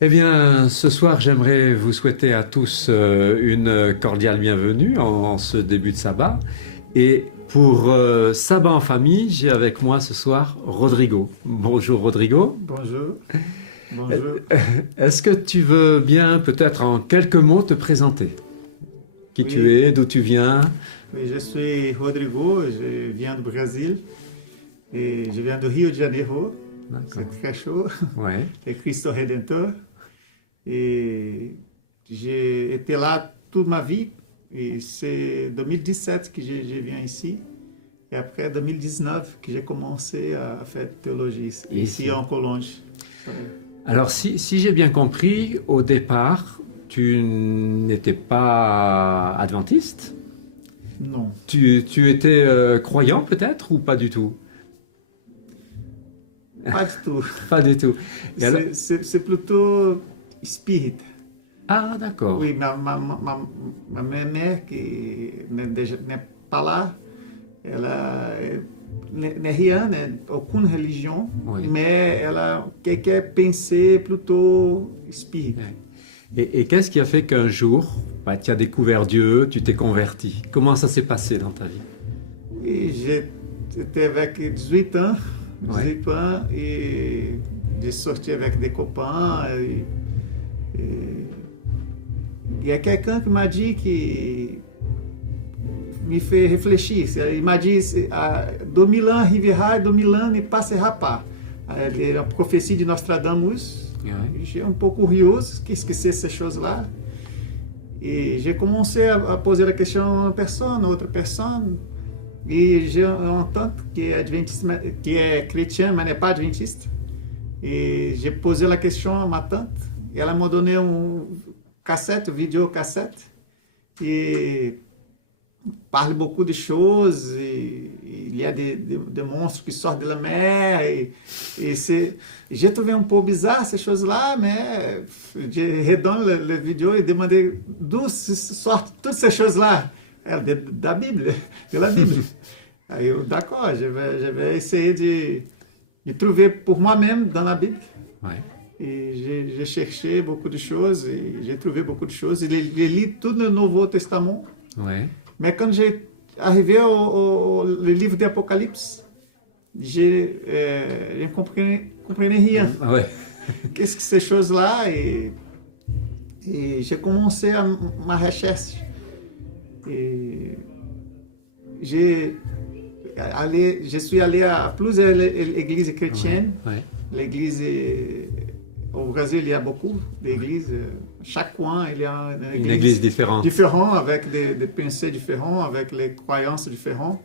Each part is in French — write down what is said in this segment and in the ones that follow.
Eh bien, ce soir, j'aimerais vous souhaiter à tous une cordiale bienvenue en ce début de sabbat. Et pour Sabbat en famille, j'ai avec moi ce soir Rodrigo. Bonjour Rodrigo. Bonjour. Bonjour. Est-ce que tu veux bien peut-être en quelques mots te présenter? Qui Oui. tu es, d'où tu viens? Oui, je suis Rodrigo, je viens du Brésil et je viens du Rio de Janeiro. C'est très chaud. Ouais. C'est Cristo Redentor. Et j'ai été là toute ma vie. Et c'est 2017 que je viens ici. Et après 2019 que j'ai commencé à faire théologie ici en Cologne. Alors, si j'ai bien compris, au départ, tu n'étais pas adventiste? Non. Tu étais croyant peut-être ou pas du tout? Pas du tout. Pas du tout. Et alors... C'est plutôt spirit. Ah, d'accord. Oui, ma mère, qui n'est pas là, elle n'est rien, n'est aucune religion, Oui. mais elle a quelqu'un pensé plutôt spirit. Et qu'est-ce qui a fait qu'un jour, tu as découvert Dieu, tu t'es converti? Comment ça s'est passé dans ta vie? Oui, j'étais avec 18 ans, 18 ans, et j'ai sorti avec des copains. Il y a quelqu'un qui m'a dit que me fait réfléchir. Il m'a dit, 2000 ans arriverá, 2000 ans ne passera pas. A profecia de Nostradamus. J'ai un peu curioso, qu'est-ce que c'est ces choses-là? Et j'ai commencé à poser la question à une personne, à autre personne. Et j'ai une tante qui est chrétienne, mais n'est pas adventiste. Et j'ai posé la question à ma tante. Et ela m'a donné un cassette, vidéocassette. Et parle beaucoup de choses. Et il y a des monstres qui sortent de la mer. Et j'ai trouvé un peu bizarre ces choses-là, mais je redonne le vidéo et demandé d'où sortent toutes ces choses-là. Da Bíblia, pela Bíblia. Aí eu, d'accord, je vais essayer de trouver pour moi-même dans la Bible. Ouais. Et j'ai cherché beaucoup de choses et j'ai trouvé beaucoup de choses. Et j'ai lu tout le Nouveau Testament. Ouais. Mais quand j'ai arrivé au livre d'Apocalypse, je ne comprenais rien. Ouais. Qu'est-ce que ces choses-là? Et j'ai commencé ma recherche. Et je suis allé à plusieurs églises chrétiennes. Ouais. L'église, au Brésil, il y a beaucoup d'églises. Chaque coin, il y a une église différente. Avec des pensées différentes, avec les croyances différentes.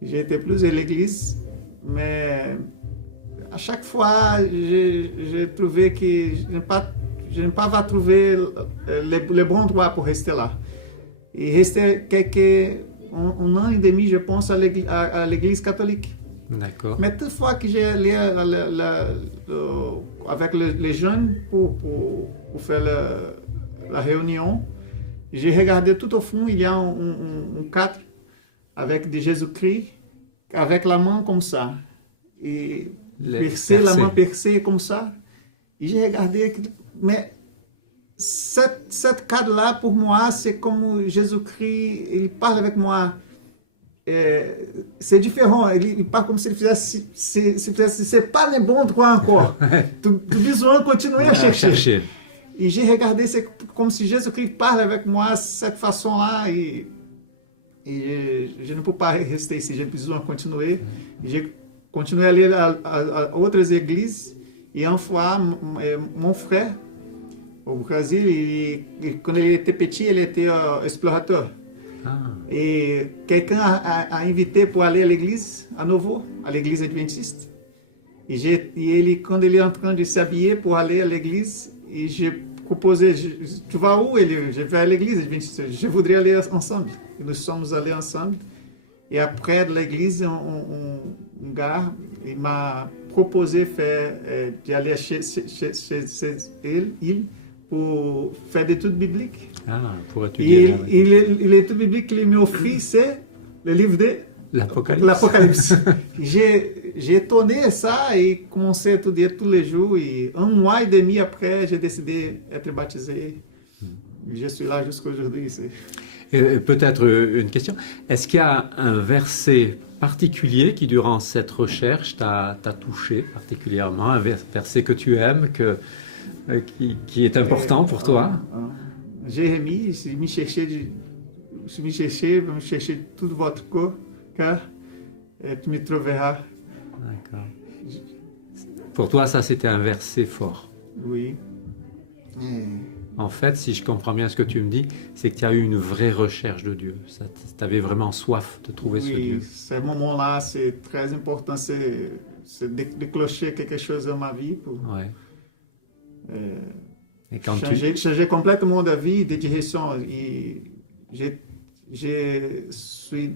J'ai été plusieurs églises, mais à chaque fois, j'ai trouvé que je n'ai pas trouvé le bon endroit pour rester là. Et resté un an et demi, je pense, à l'église catholique. D'accord. Mais toute fois que j'ai allé avec les jeunes pour faire la réunion, j'ai regardé tout au fond, il y a un cadre avec de Jésus-Christ, avec la main comme ça. Et la main percée comme ça. Et j'ai regardé, mais cette cadre-là, pour moi, c'est comme Jésus-Christ, il parle avec moi. C'est différent, il parle comme s'il fizesse, c'est pas le bon endroit encore. Tu besoin de continuer à chercher. Et j'ai regardé, c'est comme si Jésus-Christ parle avec moi de cette façon-là. Et je ne peux pas rester ici, j'ai besoin de continuer. Et j'ai continué à aller à outras églises. Et une fois, mon frère, au Brésil, quand il était petit, il était explorateur. Ah. Et quelqu'un a invité pour aller à l'église, à nouveau, à l'église adventiste. Et quand il est en train de s'habiller pour aller à l'église, et j'ai proposé, tu vas où? Je vais à l'église adventiste, je voudrais aller ensemble. Et nous sommes allés ensemble. Et après de l'église, un gars, il m'a proposé d'aller chez il pour faire des études bibliques. Ah, pour étudier L'étude biblique qu'il m'a offert, c'est le livre de l'Apocalypse. J'ai étonné ça et commencé à étudier tous les jours. Et 1 mois et demi après, j'ai décidé d'être baptisé. Je suis là jusqu'à aujourd'hui. Et peut-être une question. Est-ce qu'il y a un verset particulier qui, durant cette recherche, t'a touché particulièrement, un verset que tu aimes, qui est important pour toi? Jérémie, si me cherchez tout votre cœur, et tu me trouveras. D'accord. Pour toi, ça, c'était un verset fort. Oui. En fait, si je comprends bien ce que tu me dis, c'est que tu as eu une vraie recherche de Dieu. Tu avais vraiment soif de trouver ce Dieu. Oui, ce moment-là, c'est très important. C'est déclencher quelque chose dans ma vie pour et quand changer complètement de vie, de direction. Et je suis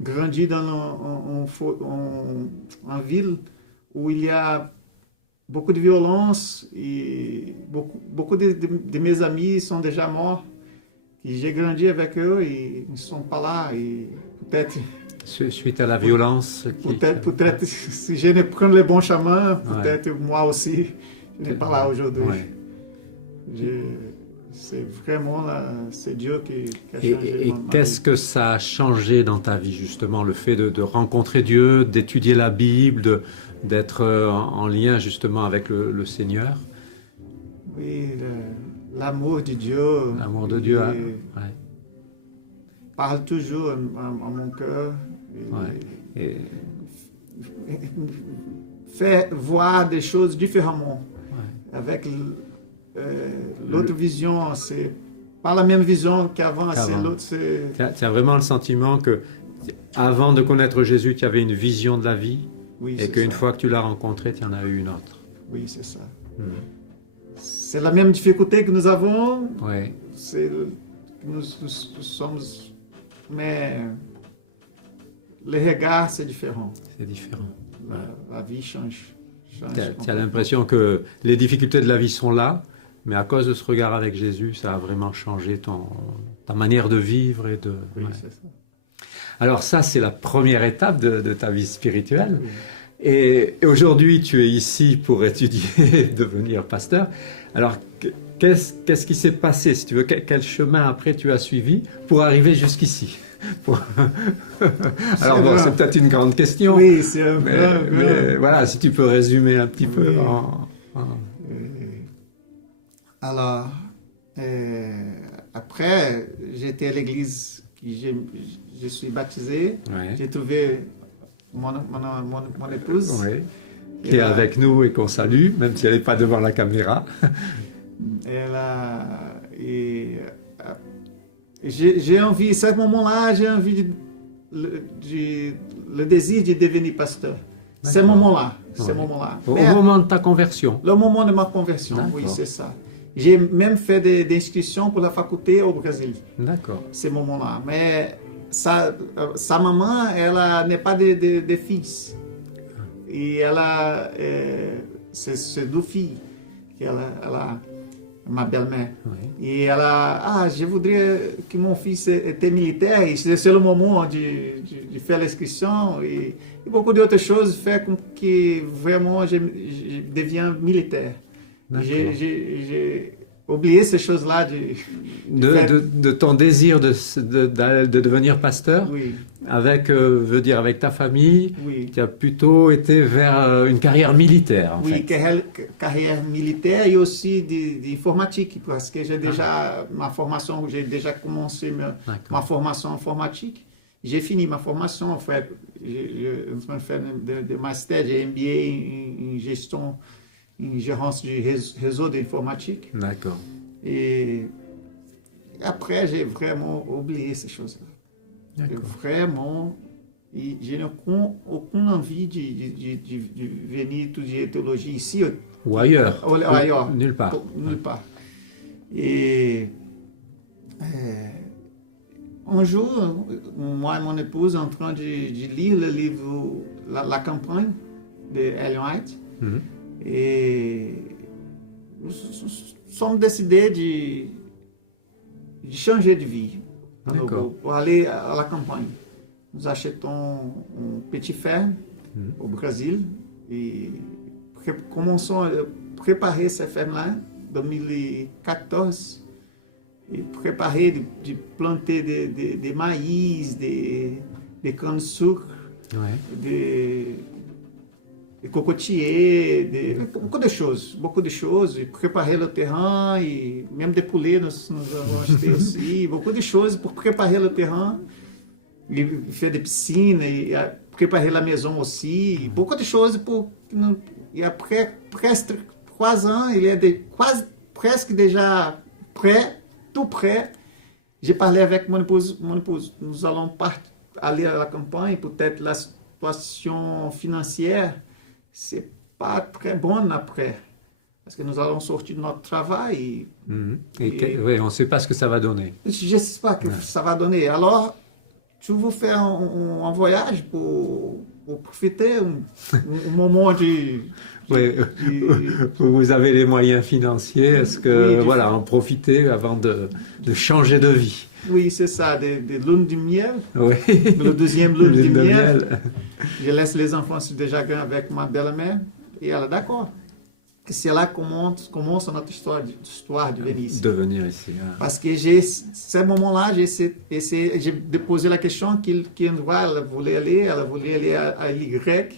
grandi dans une ville où il y a beaucoup de violence et beaucoup de mes amis sont déjà morts. Et j'ai grandi avec eux et ils ne sont pas là. Et peut-être suite à la violence. Peut-être si je ne prends le bon chemin, peut-être moi aussi, je n'ai pas là aujourd'hui. C'est vraiment c'est Dieu qui a changé. Et qu'est-ce que ça a changé dans ta vie, justement, le fait de rencontrer Dieu, d'étudier la Bible, d'être en lien justement avec le Seigneur? Oui, l'amour de Dieu. L'amour de Dieu, parle toujours à mon cœur. Et fait voir des choses différemment. Avec l'autre vision, c'est pas la même vision qu'avant. Tu as vraiment le sentiment que avant de connaître Jésus, tu avais une vision de la vie, et qu'une fois que tu l'as rencontré, tu en as eu une autre. Oui, c'est ça. C'est la même difficulté que nous avons. Nous sommes... Mais le regard, c'est différent. C'est différent. La vie change. Tu as l'impression que les difficultés de la vie sont là, mais à cause de ce regard avec Jésus, ça a vraiment changé ta manière de vivre et de... Oui, c'est ça. Alors ça, c'est la première étape de ta vie spirituelle. Oui. Et aujourd'hui, tu es ici pour étudier, devenir pasteur. Alors, qu'est-ce qui s'est passé, si tu veux, quel chemin après tu as suivi pour arriver jusqu'ici? Alors bon, c'est peut-être une grande question. Oui, c'est un mais voilà, si tu peux résumer un petit peu. Alors, après, j'étais à l'église, je suis baptisé, j'ai trouvé mon épouse. Qui est avec nous et qu'on salue, même si elle n'est pas devant la caméra. J'ai envie, à ce moment-là, j'ai envie le désir de devenir pasteur. Ce moment-là. Au moment de ta conversion. Le moment de ma conversion, oui, c'est ça. J'ai même fait des inscriptions pour la faculté au Brésil. D'accord. Ce moment-là. Mais sa maman, elle n'est pas de fils. Et c'est 2 filles. Elle a ma belle-mère. Et je voudrais que mon fils était militaire. Et c'est le moment de faire l'inscription. Et beaucoup d'autres choses font que vraiment je deviens militaire. J'ai oublié ces choses-là. De ton désir de devenir pasteur, avec ta famille, qui a plutôt été vers une carrière militaire. Carrière militaire et aussi d'informatique, parce que j'ai déjà j'ai déjà commencé ma formation informatique. J'ai fini ma formation, je fais de master, j'ai MBA en gestion, em gérance de réseau d'informatique. D'accord. Et après, j'ai vraiment oublié ces choses-là. Vraiment, je n'ai aucune envie de venir étudier théologie ici. Ou ailleurs. Ailleurs. Nulle part. Nulle part. Et Un jour, moi et mon épouse en train de lire le livre La campagne de Ellen White Mhm. et nous sommes décidés de changer de vie à nouveau, D'accord. pour aller à la campagne. Nous achetons une petite ferme au Brésil et commençons a préparer cette ferme-là en 2014 et préparer de planter des maïs, des cannes de sucre, Ouais. des cocotiers, beaucoup de choses, et préparer le terrain, et même des poulets nous avons acheté aussi, beaucoup de choses pour préparer le terrain, et faire des piscines, et préparer la maison aussi, et beaucoup de choses pour... Et après presque 3 ans, il est presque déjà prêt, tout prêt. J'ai parlé avec mon épouse, nous allons aller à la campagne, peut-être la situation financière, c'est pas très bonne après, parce que nous allons sortir de notre travail. Mhm. Ouais, on ne sait pas ce que ça va donner. Je ne sais pas ce que ça va donner. Alors, tu veux faire un voyage pour profiter un moment Ouais. Vous avez les moyens financiers, est-ce que, Oui, voilà, en profiter avant de changer de vie? Oui, c'est ça, de lune de miel. Oui. Le deuxième lune de Lune de miel. miel. Je laisse les enfants déjà avec ma belle-mère et elle est d'accord. Que c'est là que commence notre histoire de venir ici. De venir ici. Ah. Parce que ce moment-là, j'ai posé la question quel endroit elle voulait aller à Y.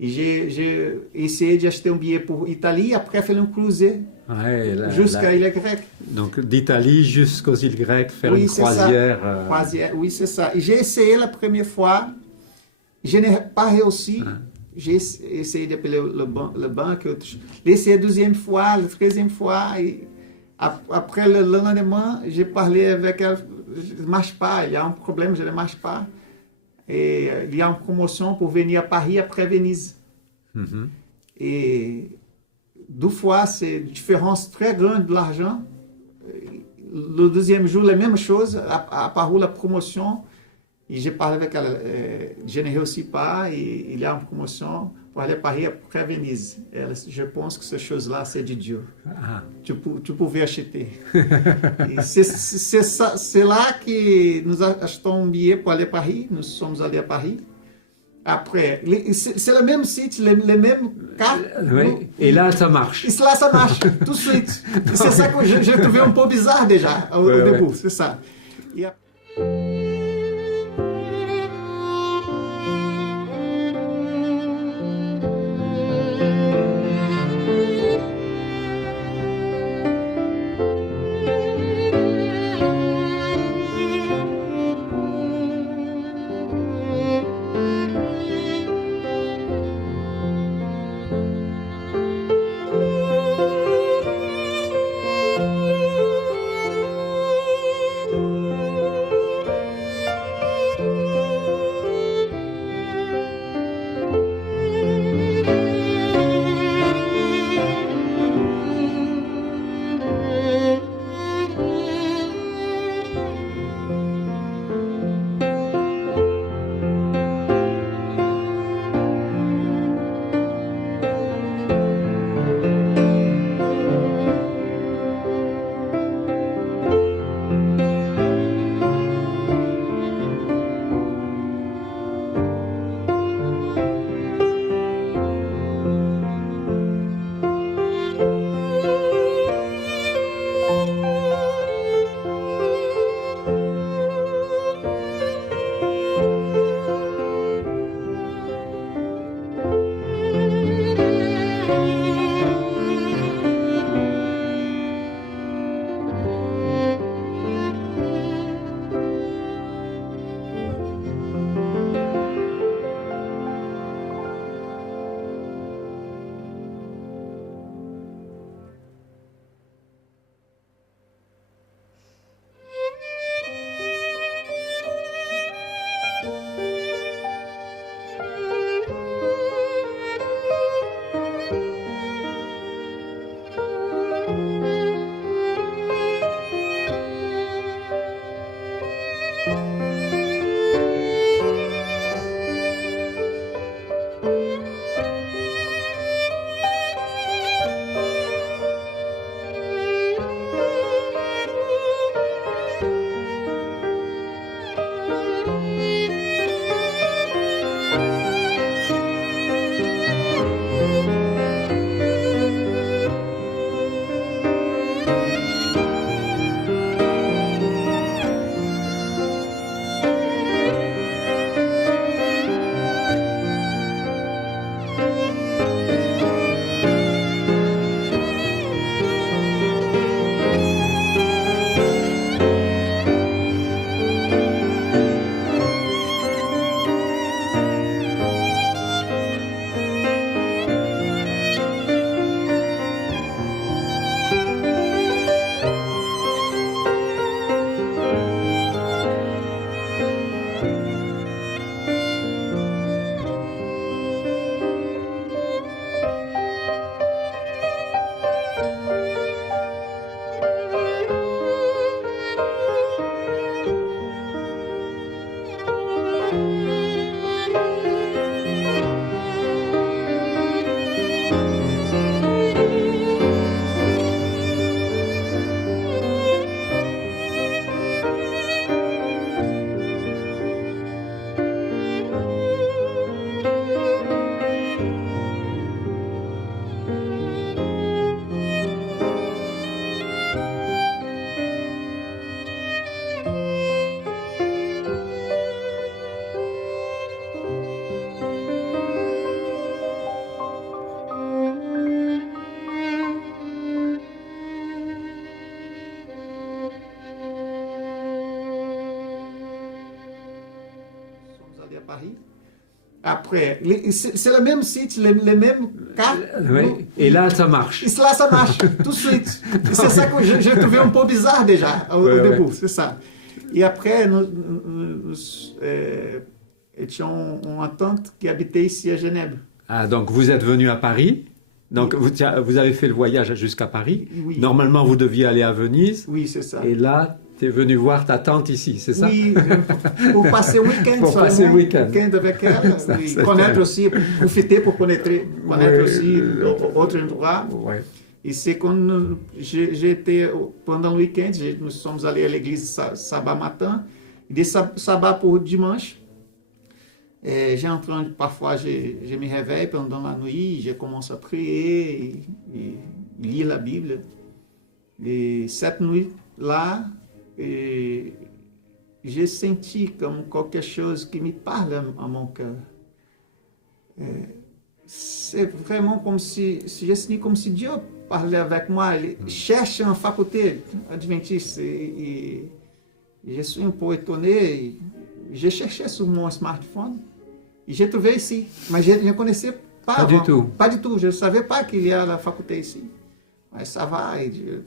Et j'ai essayé d'acheter un billet pour Italie, après faire un cruiser Ouais, jusqu'à Y. Donc d'Italie jusqu'aux îles grecques, faire Oui, une c'est croisière. ça. Croisière, oui, c'est ça. Et j'ai essayé la première fois, je n'ai pas réussi. J'ai essayé d'appeler le banque. J'ai essayé la deuxième fois, la troisième fois. Et après le lendemain, j'ai parlé avec elle. Je ne marche pas, il y a un problème, je ne marche pas. Et il y a une promotion pour venir à Paris après Venise. Mhm. Et 2 fois, c'est une différence très grande de l'argent. Le deuxième jour, la même chose, apparut la promotion. Et j'ai parlé avec elle, je ne réussis pas, et il y a une promotion pour aller à Paris après Venise. Elle, je pense que cette chose-là, c'est de Dieu. Ah. Tu pouvais acheter. C'est là que nous achetons un billet pour aller à Paris. Nous sommes allés à Paris. Après, c'est le même site, les mêmes cartes. Oui. Et là, ça marche. Et là, ça marche, tout de suite. C'est ça que j'ai trouvé un peu bizarre déjà, au début, c'est ça. Et Paris. Après, c'est le même site, les mêmes cartes. Oui. Et là, ça marche. Et là, ça marche, tout de suite. C'est ça que j'ai trouvé un peu bizarre déjà, au début, c'est ça. Et après, nous étions en tante qui habitait ici à Genève. Ah, donc vous êtes venu à Paris. Donc vous avez fait le voyage jusqu'à Paris. Oui. Normalement, vous deviez aller à Venise. Oui, c'est ça. Et là, tu es venu voir ta tante ici, c'est ça? Oui, pour passer le week-end. Pour passer le week-end. Avec elle. Ça, Oui. c'est Connaître bien. aussi, profiter pour connaître Oui, aussi d'autres endroits. Ouais. Et c'est quand j'ai été, pendant le week-end, nous sommes allés à l'église sabbat matin. Et de sabbat pour dimanche, parfois je me réveille pendant la nuit, je commence à prier et lire la Bible. Et cette nuit-là, j'ai senti comme quelque chose qui me parle à mon cœur. C'est vraiment comme si j'ai senti comme si Dieu parlait avec moi. Il cherche une faculté adventiste et je suis un peu étonné. J'ai cherché sur mon smartphone et j'ai trouvé ici, mais je ne connaissais pas. Pas du tout. Pas du tout. Je ne savais pas qu'il y a la faculté ici. Mais ça va, et je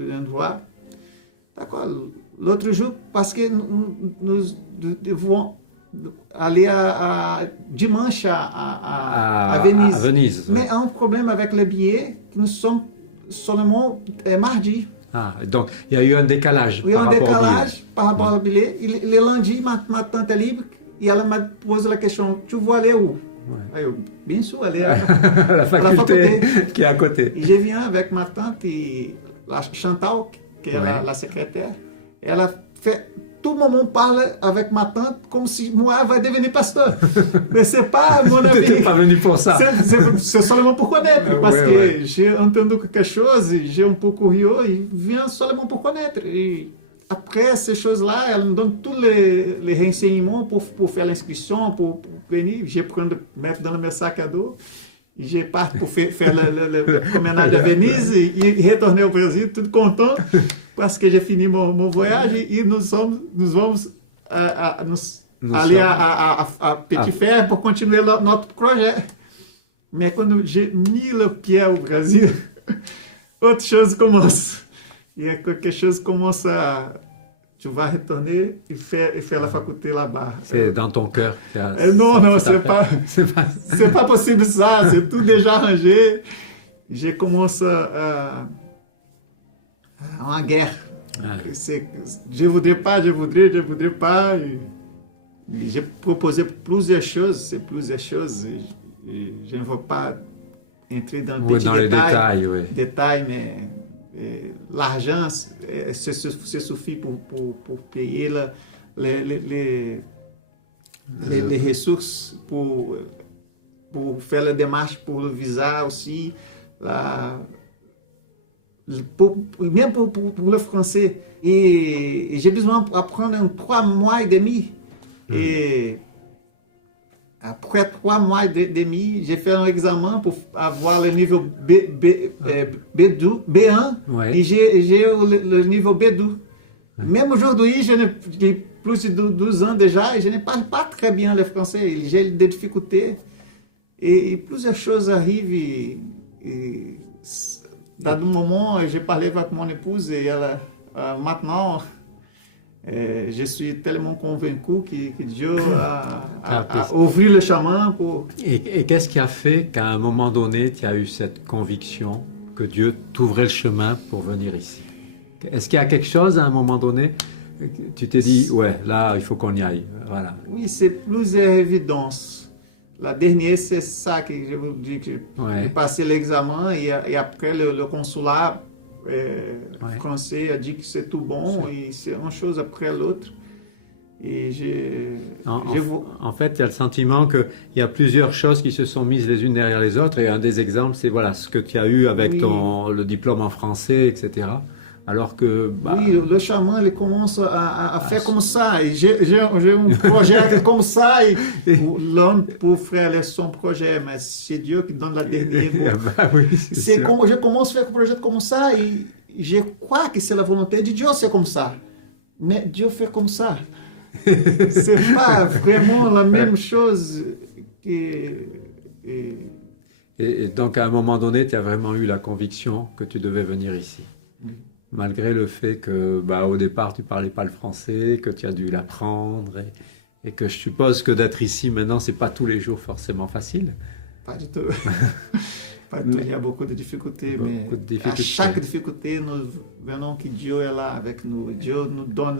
viens de voir. D'accord. L'autre jour, parce que nous devons aller dimanche à Venise. À Venise. Mais un problème avec le billet, nous sommes seulement mardi. Ah, donc il y a eu un décalage. Il y a par un rapport au billet. décalage par rapport au billet. Le lundi, ma tante est libre et elle me pose la question, tu veux aller où? Ouais. Bien sûr, aller à la faculté qui est à côté. Et je viens avec ma tante et la Chantal, qui est la secrétaire. Elle a fait, tout le monde parle avec ma tante comme si moi, va devenir pasteur. Mais c'est pas mon avis. Tu n'es pas venu pour ça. C'est seulement pour connaître. Parce Ouais, que ouais. j'ai entendu quelque chose, j'ai un peu curieux, et viens seulement pour connaître. Et après ces choses-là, elle me donne tous les renseignements pour faire l'inscription, pour venir. Je prends, mettre dans le meu sac à dos. Je pars pour faire le promenade à Venise e retornei ao Brasil, tudo content, parce que j'ai fini mon voyage et nous vamos aller à Petit Fer pour continuer notre projet. Mais quand j'ai mis le pied au Brasil, autre chose commence. Et quelque chose commence à... Tu vas retourner et faire la faculté là-bas. C'est dans ton cœur. Non, c'est pas possible ça. C'est tout déjà arrangé. Je commence une guerre. Ah. Je voudrais pas. Et j'ai proposé plusieurs choses. Et je ne veux pas entrer dans les détails. Oui. Mais l'argent, c'est suffit pour payer les ressources, pour faire la démarche pour le visa aussi, même pour le français. Et j'ai besoin d'apprendre en 3 mois et demi. Et après 3 mois et demi, j'ai fait un examen pour avoir le niveau B1 Ouais. et j'ai le niveau B2. Ouais. Même aujourd'hui, j'ai plus de 12 ans déjà et je ne parle pas très bien le français. J'ai des difficultés et plusieurs choses arrivent. Et dans un moment, j'ai parlé avec mon épouse et elle, maintenant... je suis tellement convaincu que Dieu a ouvert le chemin pour... Et qu'est-ce qui a fait qu'à un moment donné, tu as eu cette conviction que Dieu t'ouvrait le chemin pour venir ici? Est-ce qu'il y a quelque chose à un moment donné, tu t'es dit, ouais, là, il faut qu'on y aille, voilà. Oui, c'est plusieurs évidences. La dernière, c'est ça que je vous dis, que j'ai passé l'examen et après le consulat français a dit que c'est tout bon et c'est une chose après l'autre. Et en fait, il y a le sentiment qu'il y a plusieurs choses qui se sont mises les unes derrière les autres et un des exemples, c'est voilà, ce que tu as eu avec le diplôme en français, etc. Alors que... oui, le chemin, il commence à faire comme ça. Et j'ai un projet comme ça. Et l'homme peut faire son projet, mais c'est Dieu qui donne la dernière. Oui, c'est comme je commence à faire un projet comme ça et je crois que c'est la volonté de Dieu, c'est comme ça. Mais Dieu fait comme ça. C'est pas vraiment la même chose que... Et donc, à un moment donné, tu as vraiment eu la conviction que tu devais venir ici. Oui. Malgré le fait que, bah, au départ, tu parlais pas le français, que tu as dû l'apprendre, et que je suppose que d'être ici maintenant, c'est pas tous les jours forcément facile. Pas du tout. Pas du tout. Il y a beaucoup de difficultés, mais Beaucoup de difficultés. à chaque difficulté, nous venons que Dieu est là avec nous. Dieu nous donne,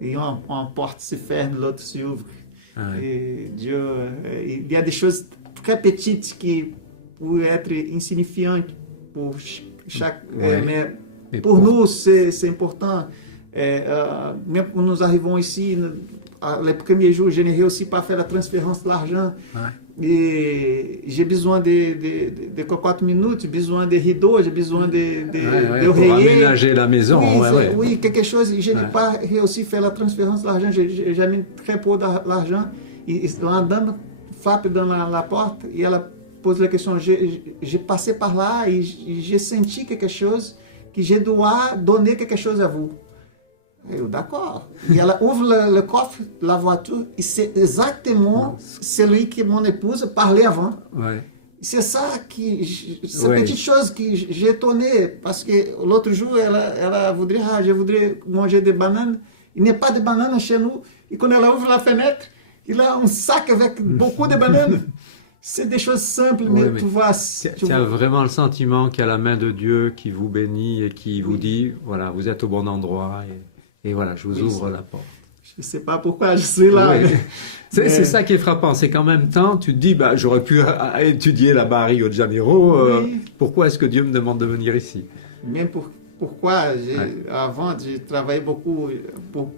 et une porte se ferme, l'autre s'ouvre. Ah ouais. Et Dieu, il y a des choses très petites qui pourraient être insignifiantes pour chaque... Ouais. mais pour nous, c'est important. Même quand nous arrivons ici, les premiers jours, je n'ai réussi pas à faire la transférence de l'argent. Ouais. Et j'ai besoin de cocotte minutes, besoin de rideaux, j'ai besoin de Pour oreiller. aménager la maison. Oui, oui, quelque chose. Je n'ai pas réussi à faire la transférence de l'argent. J'ai mis très peu d'argent. Et la dame frappe dans la porte et elle pose la question. J'ai passé par là et j'ai senti quelque chose que je dois donner quelque chose à vous. D'accord. Et elle ouvre le coffre de la voiture et c'est exactement celui que mon épouse parlait avant. Ouais. C'est ça cette petite chose que j'ai étonné parce que l'autre jour elle voudrait, je voudrais manger des bananes. Il n'y a pas de bananes chez nous. Et quand elle ouvre la fenêtre, il a un sac avec beaucoup de bananes. C'est des choses simples, mais tu vois... Tu as vraiment le sentiment qu'il y a la main de Dieu qui vous bénit et qui vous dit, voilà, vous êtes au bon endroit et voilà, je vous ouvre la porte. Je ne sais pas pourquoi je suis là. Oui. C'est ça qui est frappant, c'est qu'en même temps, tu te dis, bah, j'aurais pu étudier là-bas à Rio de Janeiro, pourquoi est-ce que Dieu me demande de venir ici? Même pourquoi, avant, j'ai travaillé beaucoup pour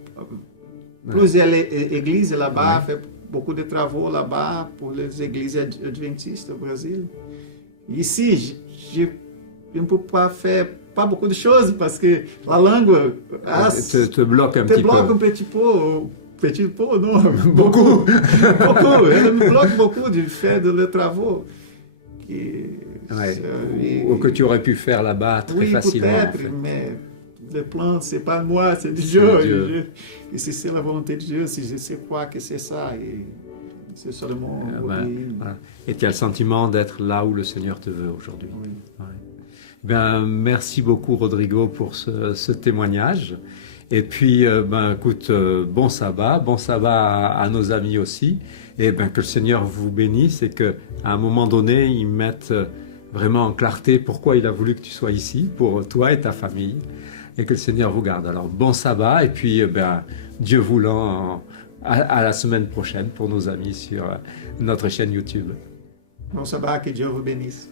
plusieurs églises là-bas, fait beaucoup de travaux là-bas pour les églises adventistes au Brésil. Ici, je ne peux pas faire pas beaucoup de choses parce que la langue te bloque un petit peu. Te bloque un petit peu. Petit peu, non. Beaucoup. Beaucoup. Elle me bloque beaucoup du fait de travaux. Ou que tu aurais pu faire là-bas très facilement. Peut-être, en fait. Mais le plan, c'est pas moi, c'est de Dieu. Et si c'est la volonté de Dieu, si je sais quoi que c'est ça, et c'est seulement... Voilà. Et tu as le sentiment d'être là où le Seigneur te veut aujourd'hui. Oui. Ouais. Ben, merci beaucoup Rodrigo pour ce témoignage. Et puis, écoute, bon sabbat à nos amis aussi. Et que le Seigneur vous bénisse et qu'à un moment donné, il mette vraiment en clarté pourquoi il a voulu que tu sois ici, pour toi et ta famille. Et que le Seigneur vous garde. Alors, bon sabbat et puis, Dieu voulant, à la semaine prochaine pour nos amis sur notre chaîne YouTube. Bon sabbat, que Dieu vous bénisse.